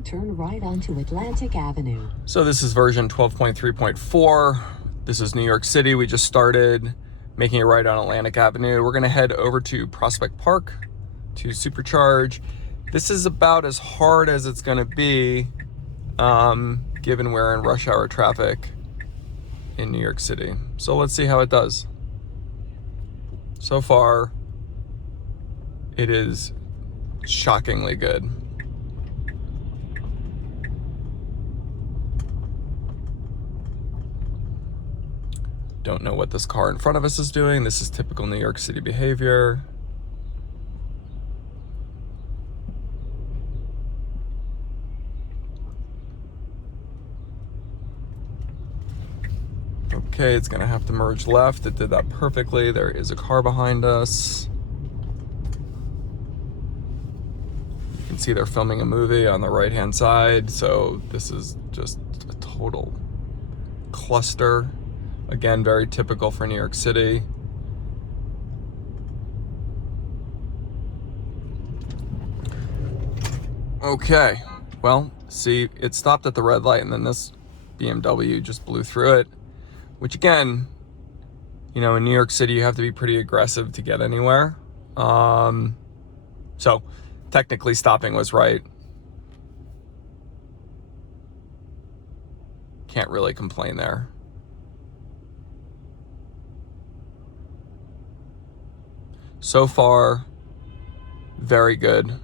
Now turn right onto Atlantic Avenue. So this is version 12.3.4. This is New York City. We just started making a right on Atlantic Avenue. We're gonna head over to Prospect Park to supercharge. This is about as hard as it's gonna be, given we're in rush hour traffic in New York City. So let's see how it does. So far, it is shockingly good. Don't know what this car in front of us is doing. This is typical New York City behavior. Okay, it's gonna have to merge left. It did that perfectly. There is a car behind us. You can see they're filming a movie on the right-hand side. So this is just a total cluster. Again, very typical for New York City. Okay, well, see, it stopped at the red light and then this BMW just blew through it, which again, you know, in New York City, you have to be pretty aggressive to get anywhere. So technically stopping was right. Can't really complain there. So far, very good.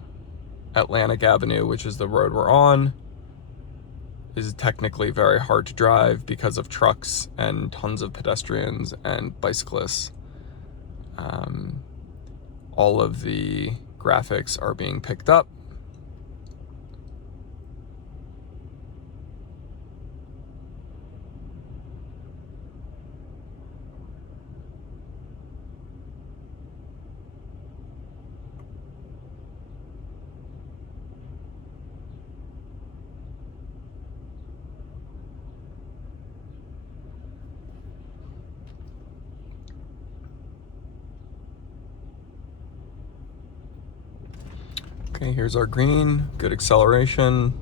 Atlantic Avenue, which is the road we're on, is technically very hard to drive because of trucks and tons of pedestrians and bicyclists. All of the graphics are being picked up. Okay, here's our green, good acceleration.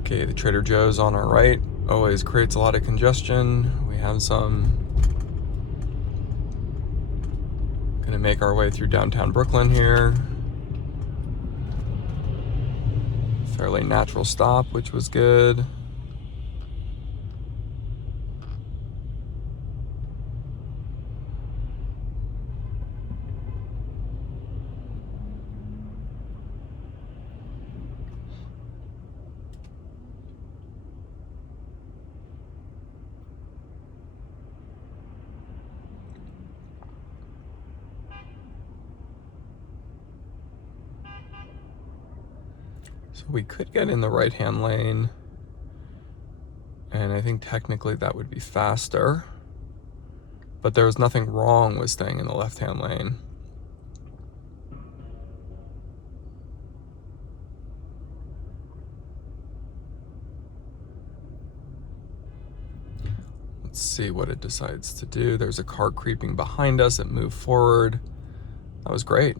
Okay, the Trader Joe's on our right always creates a lot of congestion. We have some. Gonna make our way through downtown Brooklyn here. Fairly natural stop, which was good. So we could get in the right-hand lane, and I think technically that would be faster, but there was nothing wrong with staying in the left-hand lane. Let's see what it decides to do. There's a car creeping behind us. It moved forward. That was great.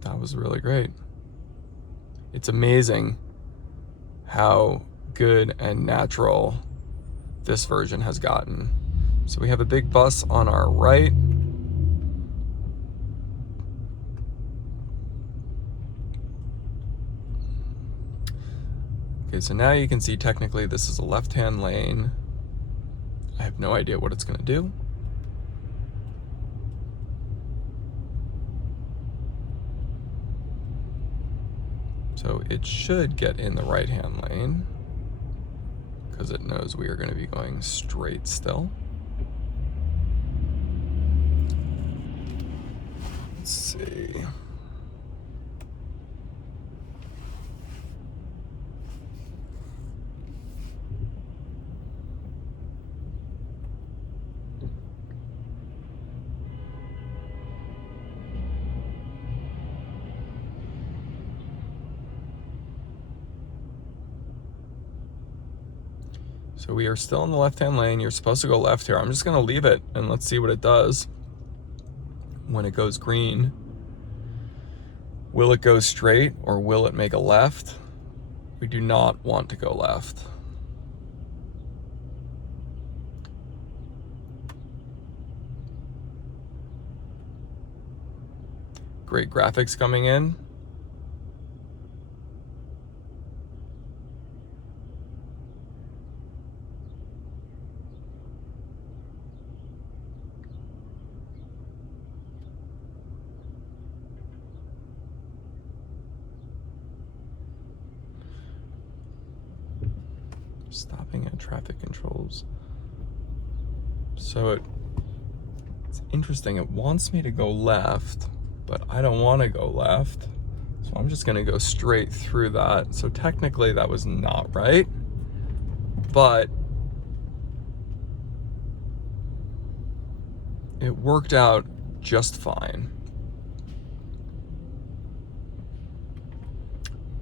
That was really great. It's amazing how good and natural this version has gotten. So we have a big bus on our right. Okay, so now you can see technically this is a left-hand lane. I have no idea what it's gonna do. So it should get in the right-hand lane because it knows we are going to be going straight still. Let's see. So we are still in the left-hand lane. You're supposed to go left here. I'm just gonna leave it and let's see what it does when it goes green. Will it go straight or will it make a left? We do not want to go left. Great graphics coming in. Stopping at traffic controls. So it's interesting. It wants me to go left, but I don't want to go left. So I'm just going to go straight through that. So technically that was not right, but it worked out just fine.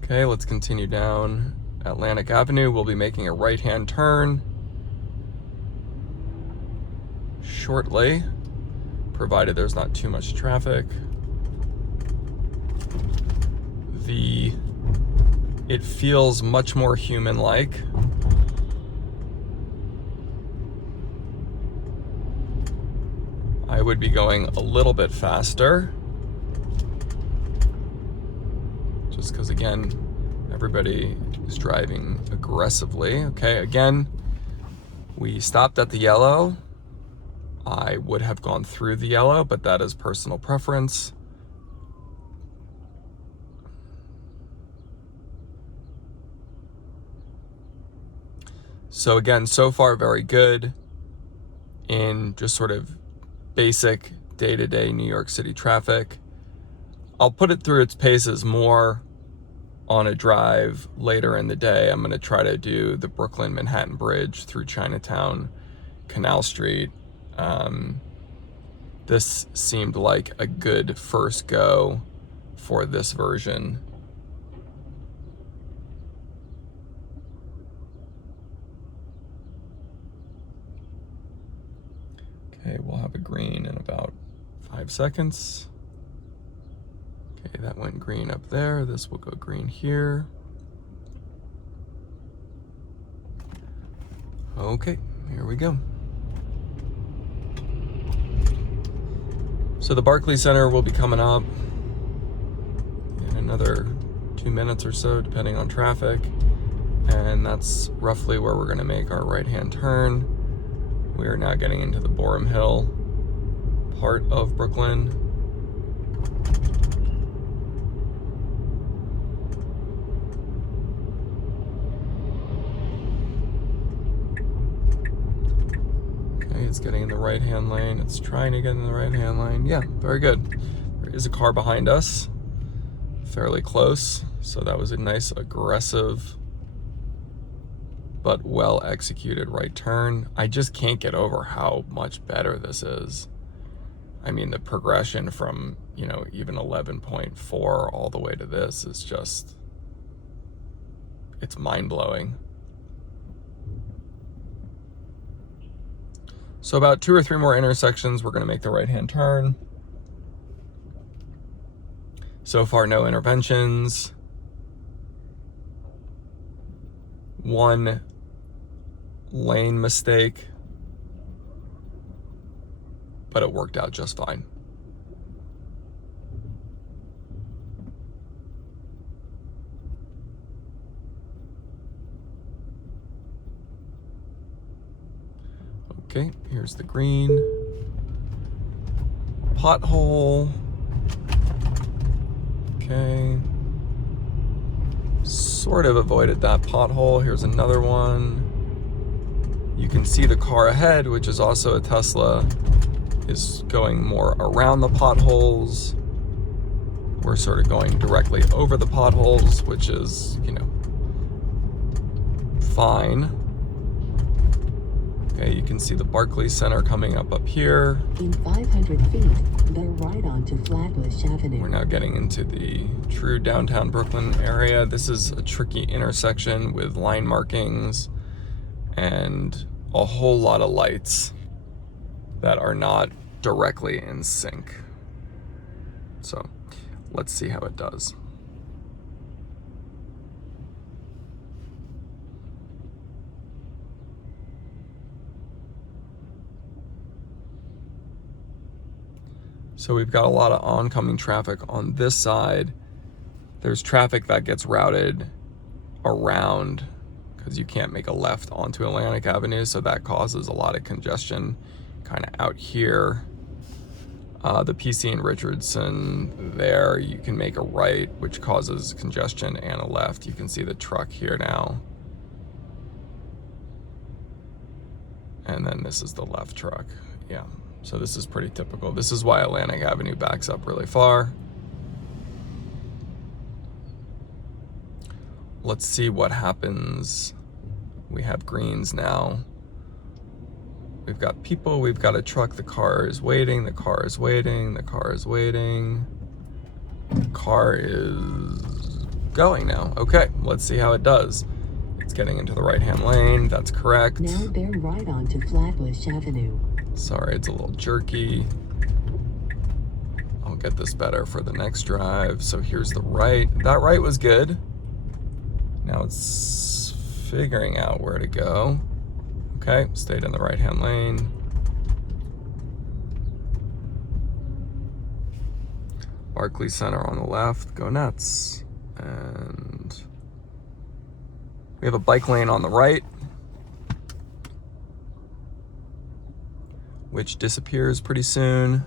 Okay, let's continue down Atlantic Avenue. We'll be making a right-hand turn shortly, provided there's not too much traffic. It feels much more human-like. I would be going a little bit faster, just because, again, everybody is driving aggressively. Okay, again, we stopped at the yellow. I would have gone through the yellow, but that is personal preference. So again, so far very good in just sort of basic day-to-day New York City traffic. I'll put it through its paces more on a drive later in the day. I'm going to try to do the Brooklyn Manhattan Bridge through Chinatown, Canal Street. This seemed like a good first go for this version. Okay, we'll have a green in about 5 seconds. Okay, that went green up there. This will go green here. Okay, here we go. So the Barclays Center will be coming up in another 2 minutes or so, depending on traffic. And that's roughly where we're gonna make our right-hand turn. We are now getting into the Boerum Hill part of Brooklyn. Okay, it's getting in the right-hand lane. It's trying to get in the right-hand lane. Yeah, very good. There is a car behind us, fairly close. So that was a nice, aggressive, but well executed right turn. I just can't get over how much better this is. I mean, the progression from, even 11.4 all the way to this is just, it's mind-blowing. So about 2 or 3 more intersections, we're gonna make the right-hand turn. So far, no interventions. 1 lane mistake, but it worked out just fine. Okay, here's the green. Pothole. Okay. Sort of avoided that pothole. Here's another one. You can see the car ahead, which is also a Tesla, is going more around the potholes. We're sort of going directly over the potholes, which is, fine. Okay, you can see the Barclays Center coming up here. In 500 feet, bear right onto Flatbush Avenue. We're now getting into the true downtown Brooklyn area. This is a tricky intersection with line markings and a whole lot of lights that are not directly in sync. So let's see how it does. So we've got a lot of oncoming traffic on this side. There's traffic that gets routed around because you can't make a left onto Atlantic Avenue, so that causes a lot of congestion kind of out here. The PC and Richardson there, you can make a right, which causes congestion, and a left. You can see the truck here now. And then this is the left truck. Yeah, so this is pretty typical. This is why Atlantic Avenue backs up really far. Let's see what happens. We have greens now. We've got people, we've got a truck, the car is waiting, the car is waiting, the car is waiting. The car is going now. Okay, let's see how it does. It's getting into the right-hand lane, that's correct. Now bear right onto Flatbush Avenue. Sorry, it's a little jerky. I'll get this better for the next drive. So here's the right. That right was good. Now it's figuring out where to go. Okay, stayed in the right-hand lane. Barclays Center on the left, go nuts. And we have a bike lane on the right, which disappears pretty soon.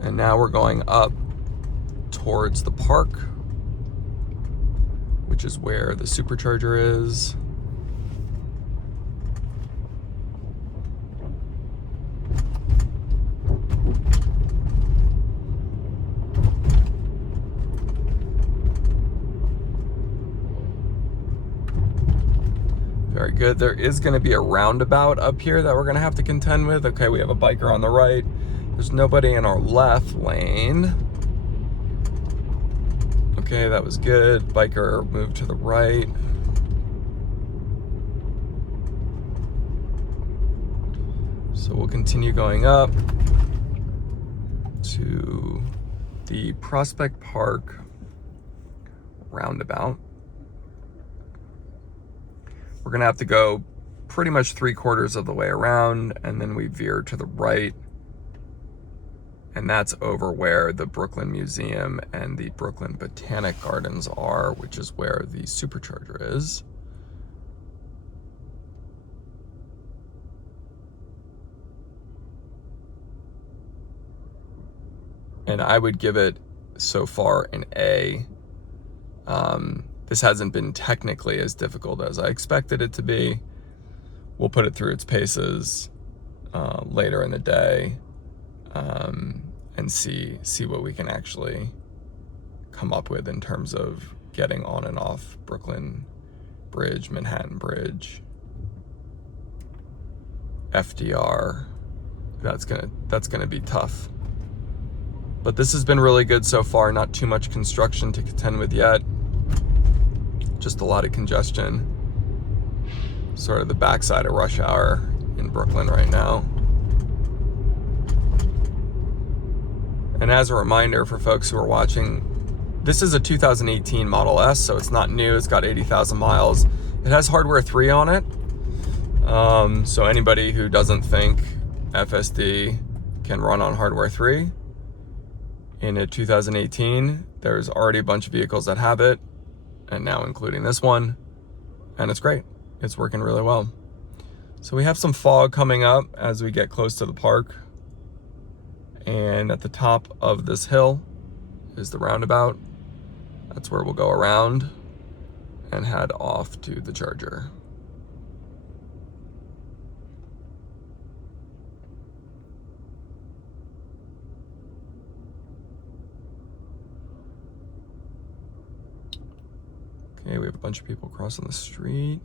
And now we're going up towards the park, which is where the supercharger is. Very good. There is going to be a roundabout up here that we're going to have to contend with. Okay, we have a biker on the right. There's nobody in our left lane. Okay, that was good. Biker moved to the right. So we'll continue going up to the Prospect Park roundabout. We're gonna have to go pretty much 3/4 of the way around, and then we veer to the right. And that's over where the Brooklyn Museum and the Brooklyn Botanic Gardens are, which is where the supercharger is. And I would give it so far an A. This hasn't been technically as difficult as I expected it to be. We'll put it through its paces later in the day and see what we can actually come up with in terms of getting on and off Brooklyn Bridge, Manhattan Bridge, FDR. That's gonna be tough. But this has been really good so far. Not too much construction to contend with yet. Just a lot of congestion. Sort of the backside of rush hour in Brooklyn right now. And as a reminder for folks who are watching, this is a 2018 Model S, so it's not new. It's got 80,000 miles. It has hardware 3 on it. So anybody who doesn't think FSD can run on hardware 3 in a 2018, there's already a bunch of vehicles that have it, and now including this one, and it's great. It's working really well. So we have some fog coming up as we get close to the park, and at the top of this hill is the roundabout. That's where we'll go around and head off to the charger. Okay, we have a bunch of people crossing the street.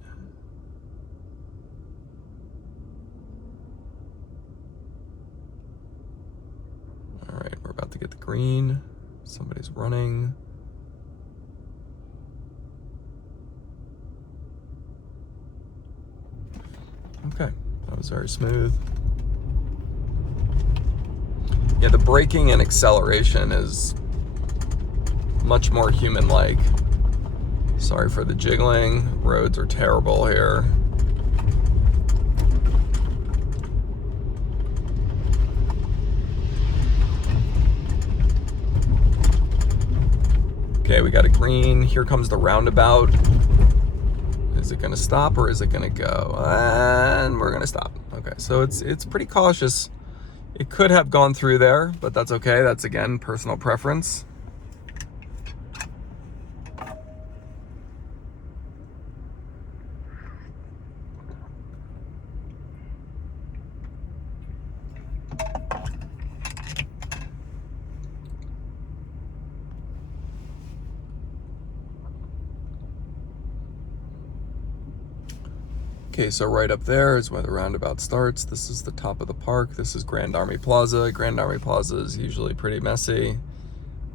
All right, we're about to get the green. Somebody's running. That was very smooth. Yeah, the braking and acceleration is much more human-like. Sorry for the jiggling. Roads are terrible here. Okay, we got a green. Here comes the roundabout. Is it gonna stop or is it gonna go? And we're gonna stop. Okay, so it's pretty cautious. It could have gone through there, but that's okay. That's, again, personal preference. Okay, so right up there is where the roundabout starts. This is the top of the park. This is Grand Army Plaza. Grand Army Plaza is usually pretty messy.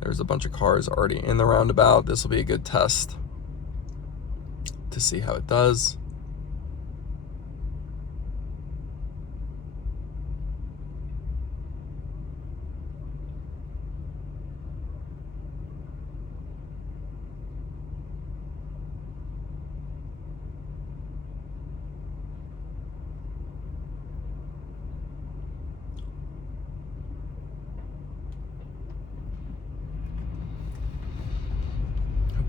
There's a bunch of cars already in the roundabout. This will be a good test to see how it does.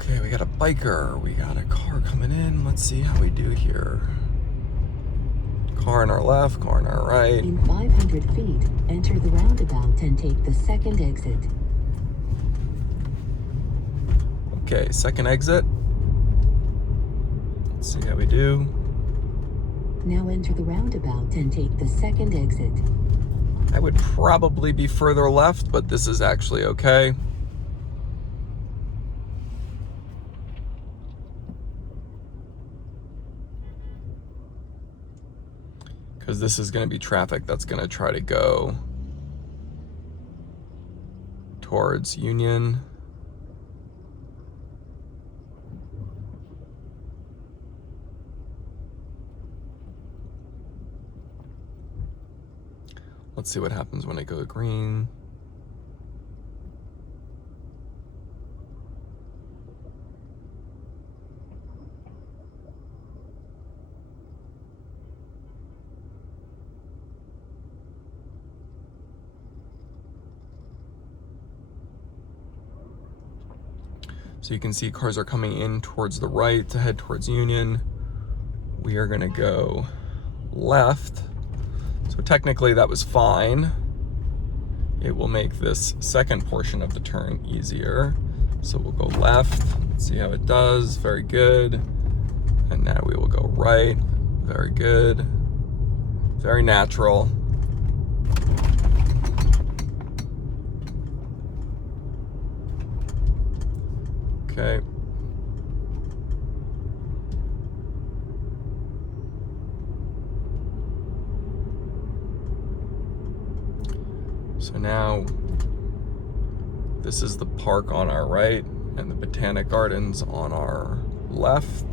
Okay, we got a biker. We got a car coming in. Let's see how we do here. Car on our left, car on our right. In 500 feet, enter the roundabout and take the second exit. Okay, second exit. Let's see how we do. Now enter the roundabout and take the second exit. I would probably be further left, but this is actually okay. Because this is going to be traffic that's going to try to go towards Union. Let's see what happens when I go green. So you can see cars are coming in towards the right to head towards Union. We are gonna go left. So technically that was fine. It will make this second portion of the turn easier. So we'll go left, see how it does, very good. And now we will go right, very good. Very natural. Okay. So now this is the park on our right and the Botanic Gardens on our left.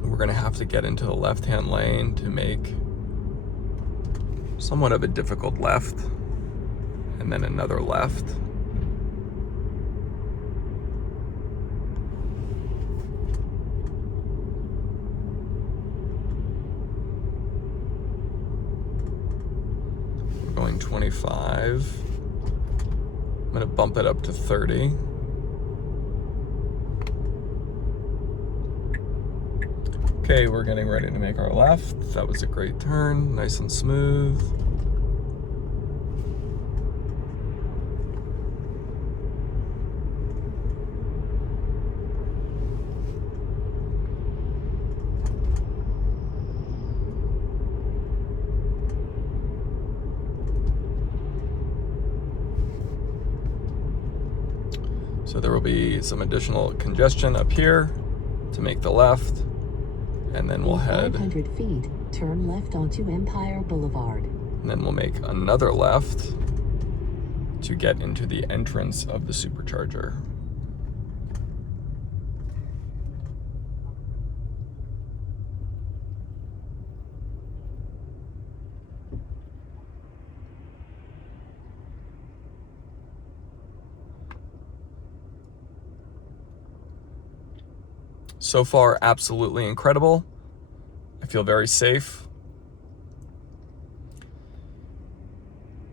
We're gonna have to get into the left-hand lane to make somewhat of a difficult left and then another left. Going 25. I'm gonna bump it up to 30. Okay, we're getting ready to make our left. That was a great turn, nice and smooth. So there will be some additional congestion up here to make the left, and then we'll head 500 feet, turn left onto Empire Boulevard. and then we'll make another left to get into the entrance of the supercharger. So far, absolutely incredible. I feel very safe.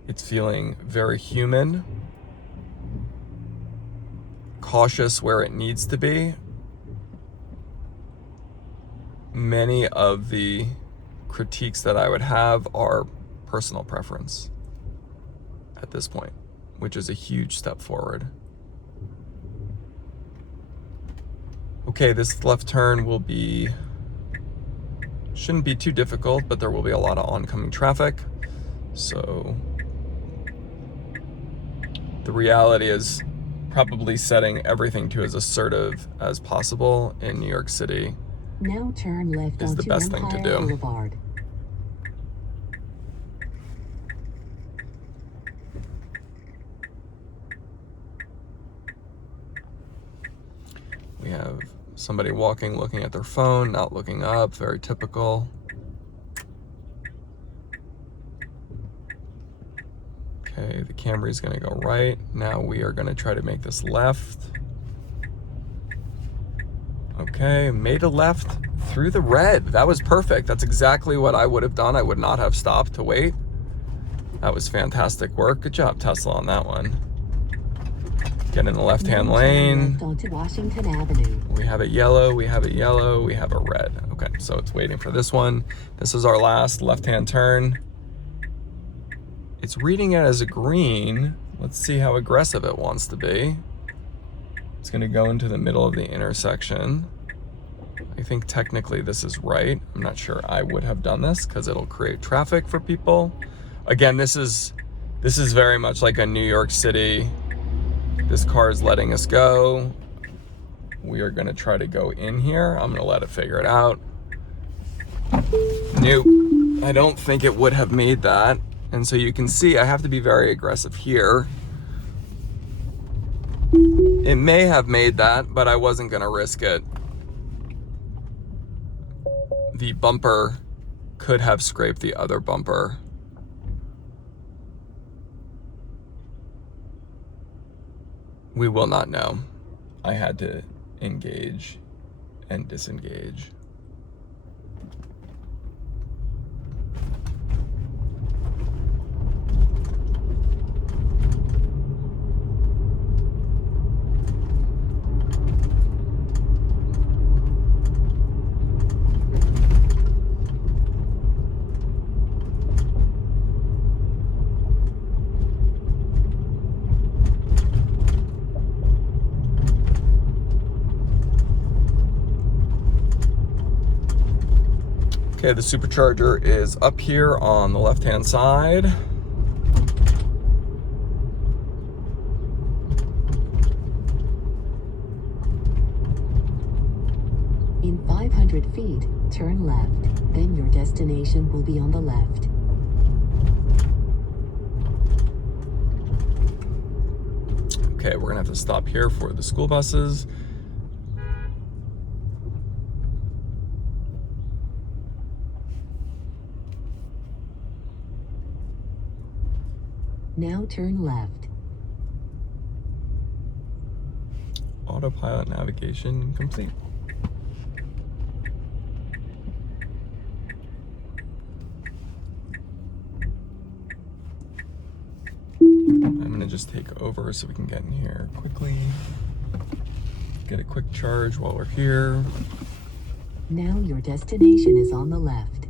It's feeling very human. Cautious where it needs to be. Many of the critiques that I would have are personal preference at this point, which is a huge step forward. Okay, this left turn shouldn't be too difficult, but there will be a lot of oncoming traffic. So the reality is probably setting everything to as assertive as possible in New York City Now turn left is the onto best thing to Empire do. Boulevard. We have somebody walking, looking at their phone, not looking up, very typical. Okay, the Camry is gonna go right. Now we are gonna try to make this left. Okay, made a left through the red. That was perfect. That's exactly what I would have done. I would not have stopped to wait. That was fantastic work. Good job, Tesla, on that one. Get in the left-hand lane. Left onto Washington Avenue. We have a yellow, we have a yellow, we have a red. Okay, so it's waiting for this one. This is our last left-hand turn. It's reading it as a green. Let's see how aggressive it wants to be. It's gonna go into the middle of the intersection. I think technically this is right. I'm not sure I would have done this because it'll create traffic for people. Again, this is very much like a New York City. This car is letting us go. We are gonna try to go in here. I'm gonna let it figure it out. Nope, I don't think it would have made that. And so you can see I have to be very aggressive here. It may have made that, but I wasn't gonna risk it. The bumper could have scraped the other bumper. We will not know. I had to engage and disengage. Okay, the supercharger is up here on the left-hand side. In 500 feet, turn left. Then your destination will be on the left. Okay, we're gonna have to stop here for the school buses. Now turn left. Autopilot navigation complete. I'm gonna just take over so we can get in here quickly. Get a quick charge while we're here. Now your destination is on the left.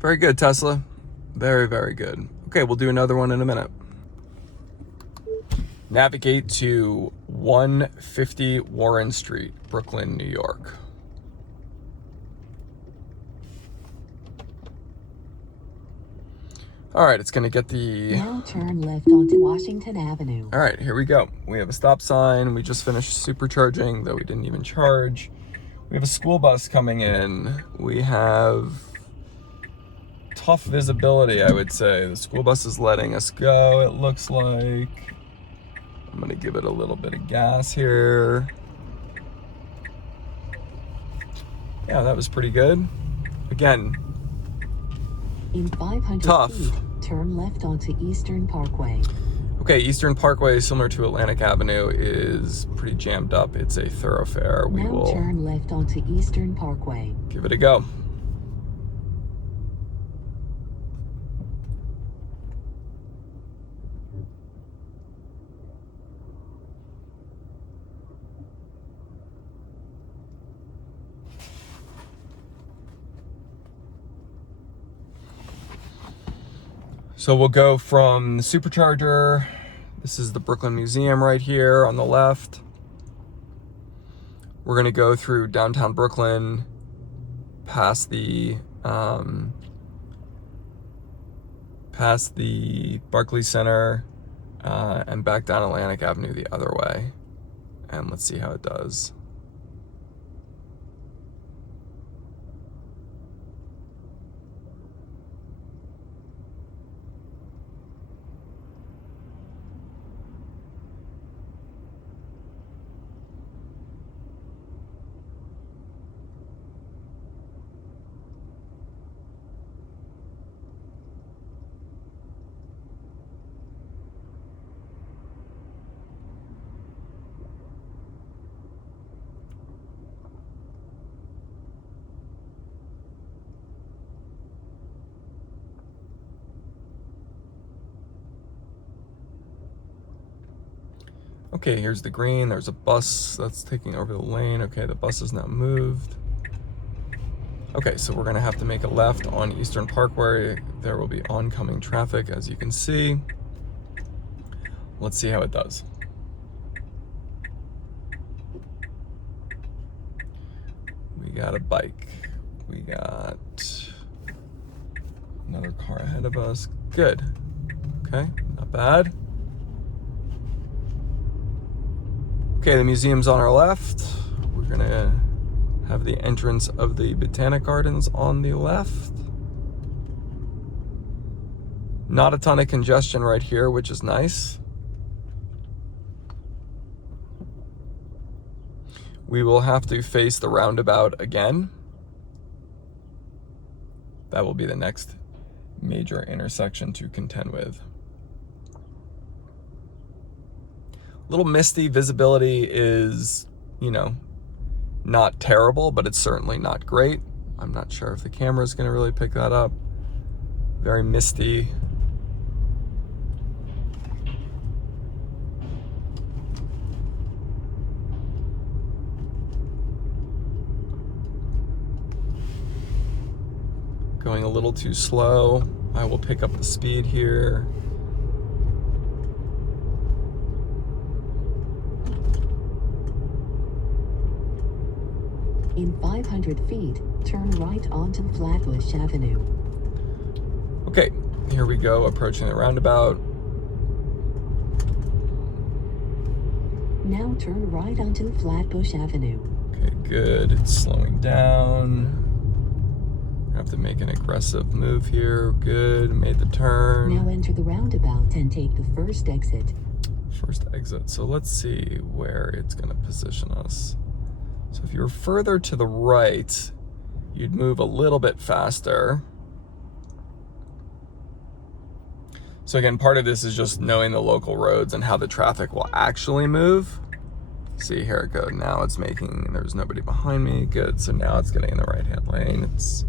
Very good, Tesla. Very, very good. Okay, we'll do another one in a minute. Navigate to 150 Warren Street, Brooklyn, New York. All right, it's gonna get the... Now turn left onto Washington Avenue. All right, here we go. We have a stop sign. We just finished supercharging, though we didn't even charge. We have a school bus coming in. We have tough visibility, I would say. The school bus is letting us go, it looks like. I'm gonna give it a little bit of gas here. Yeah, that was pretty good. Again, in 500 tough. feet, turn left onto Eastern Parkway. Okay, Eastern Parkway, similar to Atlantic Avenue, is pretty jammed up. It's a thoroughfare. We Now will turn left onto Eastern Parkway. give it a go. So we'll go from the Supercharger. This is the Brooklyn Museum right here on the left. We're gonna go through downtown Brooklyn, past the Barclays Center, and back down Atlantic Avenue the other way. And let's see how it does. Okay, here's the green. There's a bus that's taking over the lane. Okay, the bus is now moved. Okay, so we're gonna have to make a left on Eastern Parkway. There will be oncoming traffic, as you can see. Let's see how it does. We got a bike. We got another car ahead of us. Good. Okay, not bad. Okay, the museum's on our left. We're gonna have the entrance of the Botanic Gardens on the left. Not a ton of congestion right here, which is nice. We will have to face the roundabout again. That will be the next major intersection to contend with. Little misty. Visibility is, not terrible, but it's certainly not great. I'm not sure if the camera is going to really pick that up. Very misty. Going a little too slow. I will pick up the speed here. In 500 feet, turn right onto Flatbush Avenue. Okay, here we go, approaching the roundabout. Now turn right onto Flatbush Avenue. Okay, good. It's slowing down. I have to make an aggressive move here. Good, made the turn. Now enter the roundabout and take the first exit. First exit. So let's see where it's going to position us. So if you were further to the right, you'd move a little bit faster. So again, part of this is just knowing the local roads and how the traffic will actually move. See, here it goes. Now it's making, there's nobody behind me. Good. So now it's getting in the right-hand lane. It's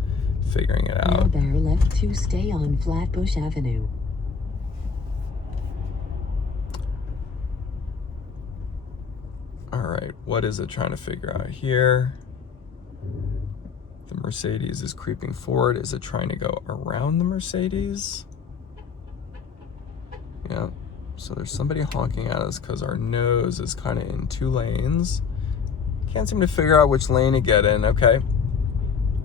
figuring it Now out. bear left to stay on Flatbush Avenue. All right, what is it trying to figure out here? The Mercedes is creeping forward. Is it trying to go around the Mercedes? Yeah, so there's somebody honking at us because our nose is kind of in two lanes. Can't seem to figure out which lane to get in. Okay,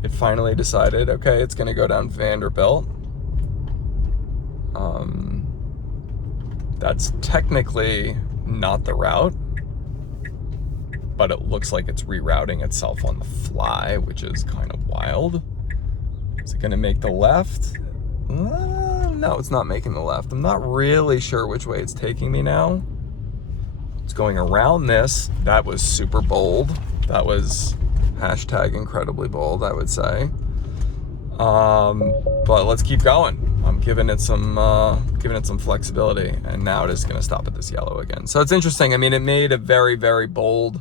it finally decided, okay, it's gonna go down Vanderbilt. That's technically not the route, but it looks like it's rerouting itself on the fly, which is kind of wild. Is it gonna make the left? No, it's not making the left. I'm not really sure which way it's taking me now. It's going around this. That was super bold. That was hashtag incredibly bold, I would say. But let's keep going. I'm giving it some flexibility, and now it is going to stop at this yellow again. So it's interesting. I mean, it made a very, very bold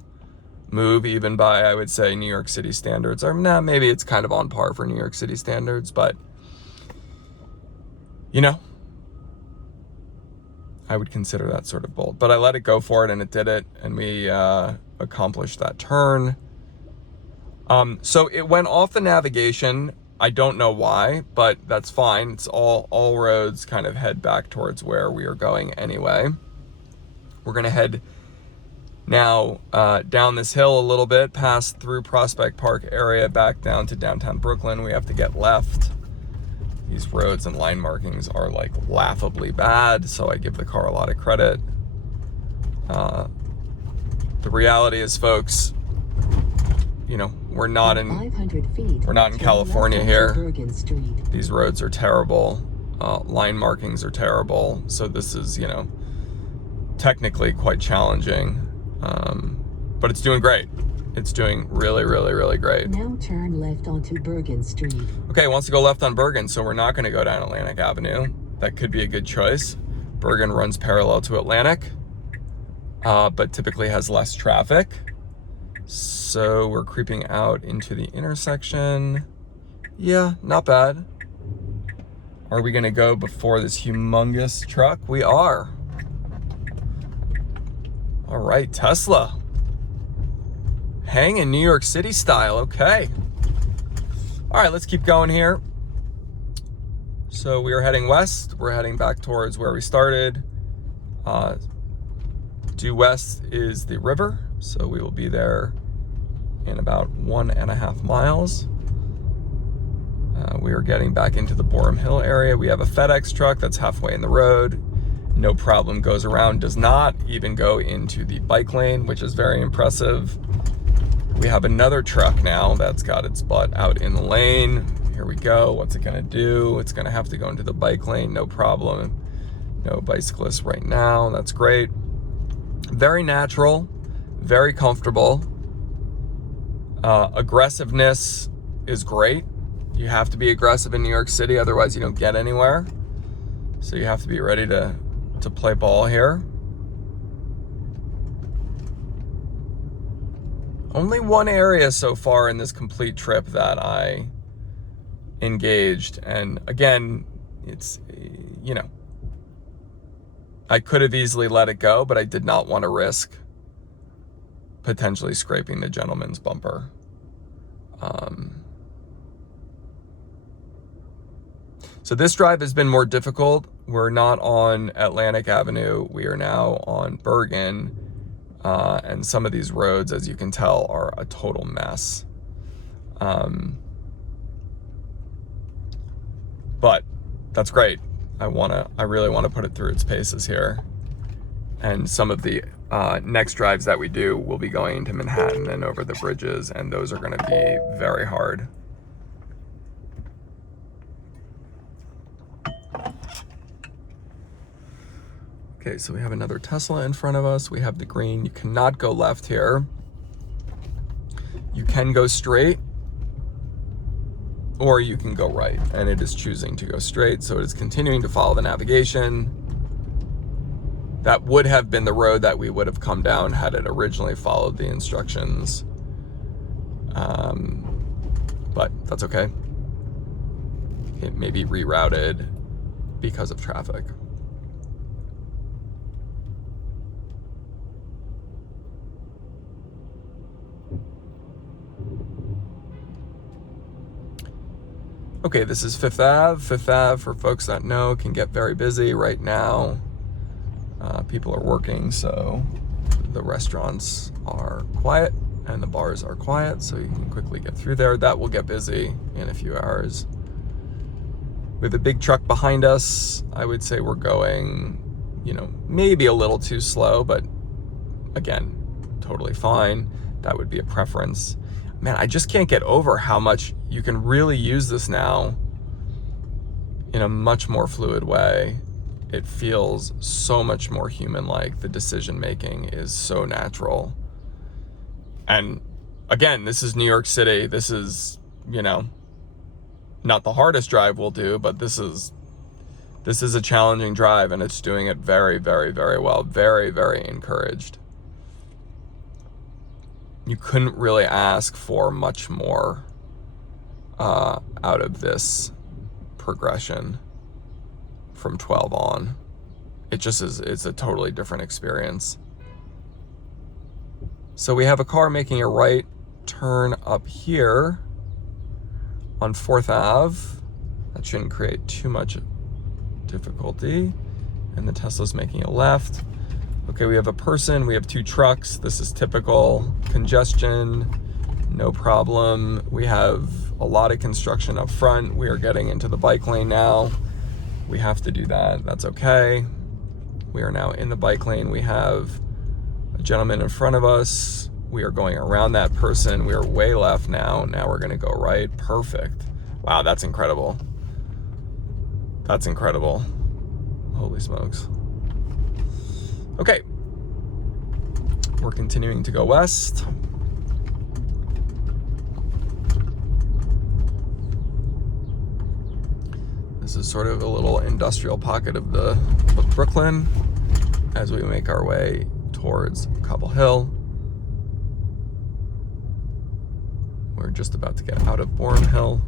move, even by, I would say, New York City standards. Or nah, maybe it's kind of on par for New York City standards, but you know, I would consider that sort of bold. But I let it go for it, and it did it, and we accomplished that turn. So it went off the navigation. I don't know why, but that's fine. It's all roads kind of head back towards where we are going anyway. We're gonna head now down this hill a little bit, pass through Prospect Park area, back down to downtown Brooklyn. We have to get left. These roads and line markings are like laughably bad, so I give the car a lot of credit. The reality is, folks, you know, we're not in 500 feet, we're not in turn California left here. onto Bergen Street. These roads are terrible. Line markings are terrible. So this is, you know, technically quite challenging. But it's doing great. It's doing really, really, really great. Now turn left onto Bergen Street. Okay, it wants to go left on Bergen, so we're not going to go down Atlantic Avenue. That could be a good choice. Bergen runs parallel to Atlantic, but typically has less traffic. So we're creeping out into the intersection. Yeah, not bad. Are we gonna go before this humongous truck? We are. All right, Tesla. Hanging New York City style, okay. All right, let's keep going here. So we are heading west. We're heading back towards where we started. Due west is the river, so we will be there in about 1.5 miles. We are getting back into the Borum Hill area. We have a FedEx truck that's halfway in the road. No problem, goes around, does not even go into the bike lane, which is very impressive. We have another truck now that's got its butt out in the lane. Here we go. What's it gonna do? It's gonna have to go into the bike lane, no problem. No bicyclists right now, that's great. Very natural, very comfortable. Aggressiveness is great. You have to be aggressive in New York City, otherwise you don't get anywhere. So you have to be ready to play ball here. Only one area so far in this complete trip that I engaged. And again, it's, you know, I could have easily let it go, but I did not want to risk potentially scraping the gentleman's bumper. So this drive has been more difficult. We're not on Atlantic Avenue. We are now on Bergen. And some of these roads, as you can tell, are a total mess. But that's great. I really want to put it through its paces here. And some of the next drives that we do will be going into Manhattan and over the bridges, and those are going to be very hard. Okay, so we have another Tesla in front of us. We have the green. You cannot go left here. You can go straight, or you can go right, and it is choosing to go straight, so it is continuing to follow the navigation. That would have been the road that we would have come down had it originally followed the instructions. But that's okay. It may be rerouted because of traffic. Okay, this is Fifth Ave. Fifth Ave, for folks that know, can get very busy right now. People are working, so the restaurants are quiet and the bars are quiet, so you can quickly get through there. That will get busy in a few hours. With a big truck behind us, I would say we're going, you know, maybe a little too slow, but again, totally fine. That would be a preference. Man, I just can't get over how much you can really use this now in a much more fluid way. It feels so much more human-like. The decision-making is so natural. And again, this is New York City. This is, you know, not the hardest drive we'll do, but this is This is a challenging drive, and it's doing it very, very, very well. Very, very encouraged. You couldn't really ask for much more out of this progression from 12 on. It just is, it's a totally different experience. So we have a car making a right turn up here on 4th Ave. That shouldn't create too much difficulty. And the Tesla's making a left. Okay, we have a person, we have 2 trucks. This is typical congestion, no problem. We have a lot of construction up front. We are getting into the bike lane now. We have to do that, that's okay. We are now in the bike lane. We have a gentleman in front of us. We are going around that person. We are way left now. Now we're gonna go right, perfect. Wow, that's incredible. That's incredible. Holy smokes. Okay, we're continuing to go west. This is sort of a little industrial pocket of Brooklyn as we make our way towards Cobble Hill. We're just about to get out of Bourne Hill.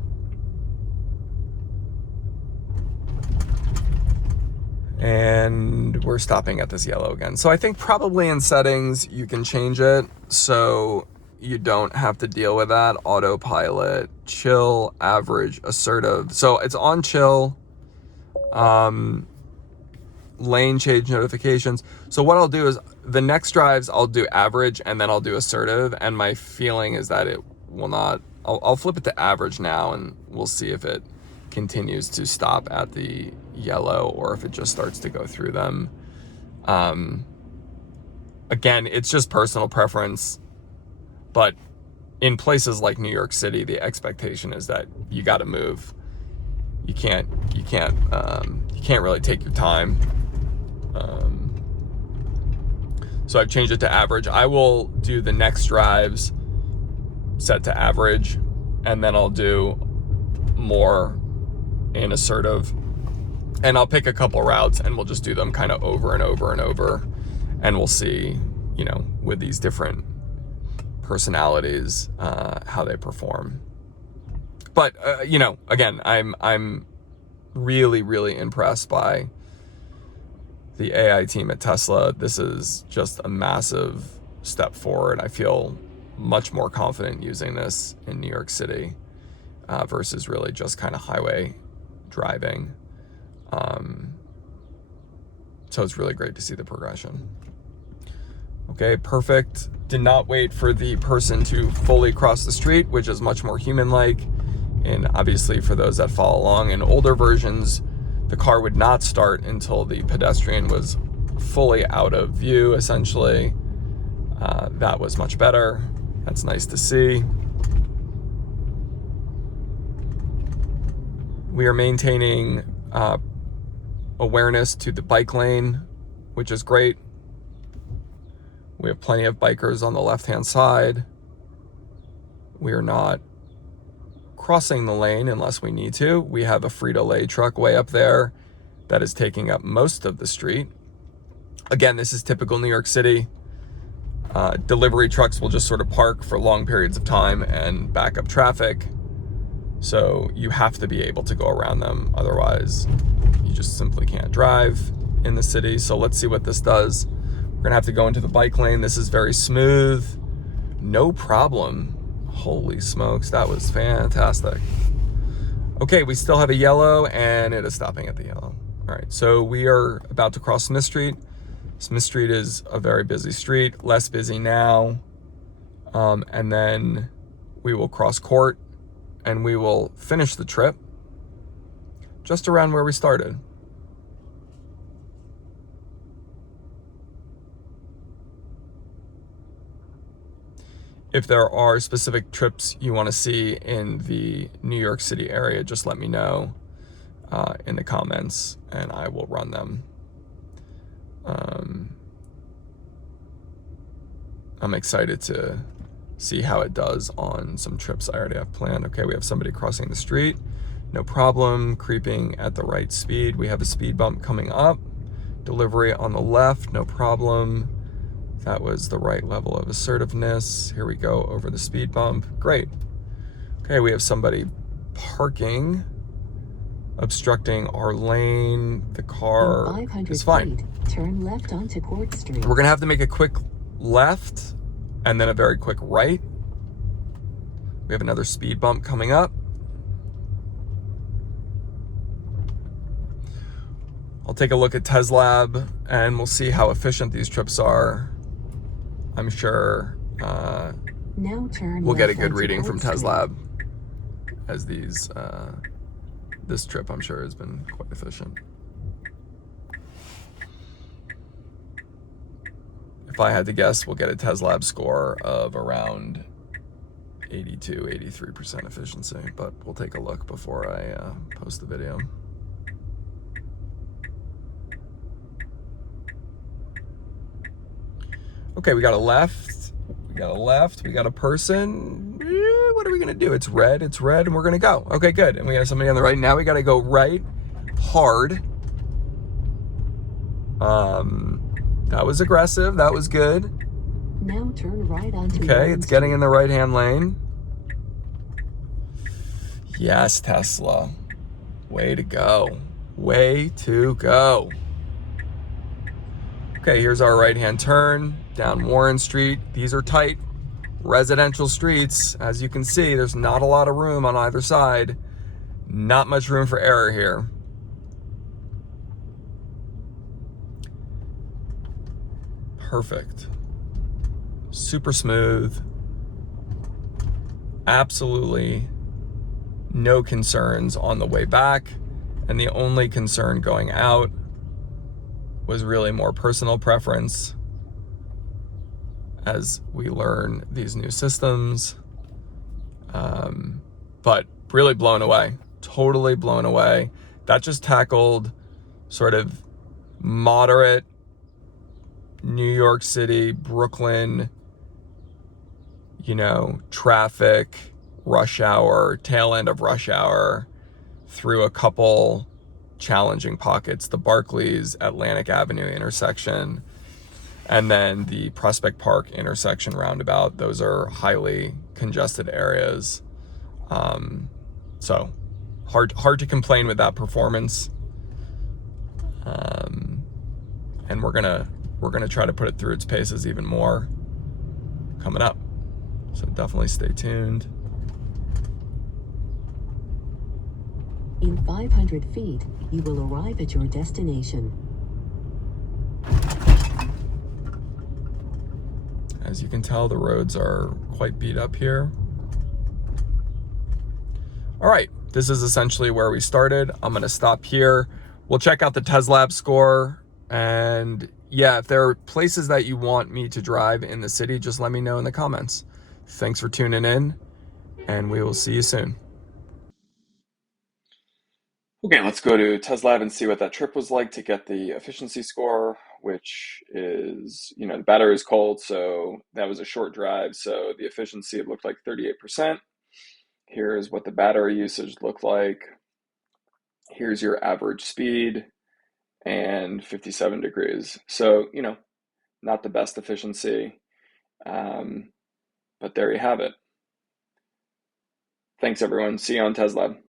And we're stopping at this yellow again. So I think probably in settings, you can change it so you don't have to deal with that. Autopilot, chill, average, assertive. So it's on chill, lane change notifications. So what I'll do is the next drives, I'll do average and then I'll do assertive. And my feeling is that it will not, I'll flip it to average now and we'll see if it continues to stop at the yellow or if it just starts to go through them. Again, it's just personal preference, but in places like New York City, the expectation is that you got to move. You can't really take your time. So I've changed it to average. I will do the next drives set to average, and then I'll do more in assertive, and I'll pick a couple routes and we'll just do them kind of over and over and over, and we'll see, you know, with these different personalities, how they perform. But you know, again, I'm really, really impressed by the AI team at Tesla. This is just a massive step forward. I feel much more confident using this in New York City versus really just kind of highway driving. So it's really great to see the progression. Okay, perfect. Did not wait for the person to fully cross the street, which is much more human-like. And obviously for those that follow along, in older versions, the car would not start until the pedestrian was fully out of view, essentially. That was much better. That's nice to see. We are maintaining awareness to the bike lane, which is great. We have plenty of bikers on the left-hand side. We are not crossing the lane unless we need to. We have a Frito-Lay truck way up there that is taking up most of the street. Again, this is typical New York City. Delivery trucks will just sort of park for long periods of time and back up traffic. So you have to be able to go around them. Otherwise, you just simply can't drive in the city. So let's see what this does. We're gonna have to go into the bike lane. This is very smooth. No problem. Holy smokes, that was fantastic. Okay, we still have a yellow and it is stopping at the yellow. All right, so we are about to cross Smith Street. Smith Street is a very busy street, less busy now. And then we will cross Court and we will finish the trip just around where we started. If there are specific trips you want to see in the New York City area, just let me know in the comments and I will run them. I'm excited to see how it does on some trips I already have planned. Okay, we have somebody crossing the street. no problem. Creeping at the right speed. We have a speed bump coming up. Delivery on the left, no problem. That was the right level of assertiveness. Here we go over the speed bump. Great. Okay, we have somebody parking, obstructing our lane. The car In 500 is fine. feet, turn left onto Court Street. We're gonna have to make a quick left and then a very quick right. We have another speed bump coming up. I'll take a look at TESLab and we'll see how efficient these trips are. I'm sure Now turn we'll get a left good onto reading from Court Street. TESLab as this trip I'm sure has been quite efficient. If I had to guess, we'll get a TESLab score of around 82, 83% efficiency, but we'll take a look before I post the video. Okay, we got a left, we got a person. What are we gonna do? It's red, and we're gonna go. Okay, good, and we have somebody on the right. Now we gotta go right hard. That was aggressive, that was good. Now turn right onto Okay, Warren it's getting Street. in the right-hand lane. Yes, Tesla. Way to go. Way to go. Okay, here's our right-hand turn down Warren Street. These are tight residential streets. As you can see, there's not a lot of room on either side. Not much room for error here. Perfect. Super smooth. Absolutely no concerns on the way back. And the only concern going out was really more personal preference as we learn these new systems. But really blown away, totally blown away. That just tackled sort of moderate New York City, Brooklyn, traffic, rush hour, tail end of rush hour, through a couple challenging pockets, the Barclays Atlantic Avenue intersection, and then the Prospect Park intersection roundabout. Those are highly congested areas. So hard to complain with that performance. And we're gonna try to put it through its paces even more coming up. So definitely stay tuned. In 500 feet, you will arrive at your destination. As you can tell, the roads are quite beat up here. All right, this is essentially where we started. I'm gonna stop here. We'll check out the TESLab score. And yeah, if there are places that you want me to drive in the city, just let me know in the comments. Thanks for tuning in, and we will see you soon. Okay, let's go to TESLab and see what that trip was like to get the efficiency score, which is, the battery is cold, so that was a short drive. So the efficiency, it looked like 38%. Here's what the battery usage looked like. Here's your average speed and 57 degrees. So, not the best efficiency, but there you have it. Thanks, everyone. See you on TESLab.